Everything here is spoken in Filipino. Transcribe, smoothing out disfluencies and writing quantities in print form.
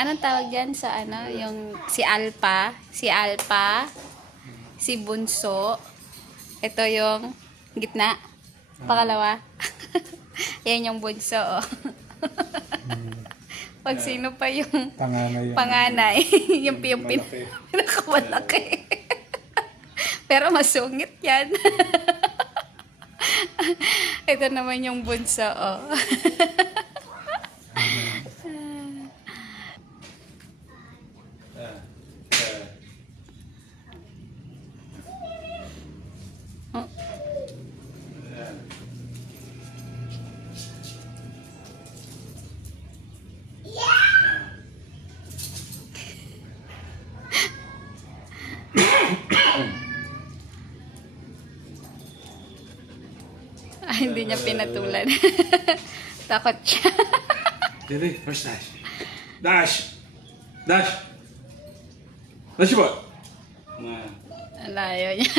anong tawag dyan sa ano, yung si Alpha, si Bunso, ito yung gitna, pangalawa. Yan yung Bunso, oh. Pag sino pa yung panganay, yung pinakamalaki. Pero masungit yan. Ito naman yung Bunso, oh. Ay, hindi niya pinatulan. Takot siya. Dili, first dash. Dash! Dash! Dash ba? Alayo niya.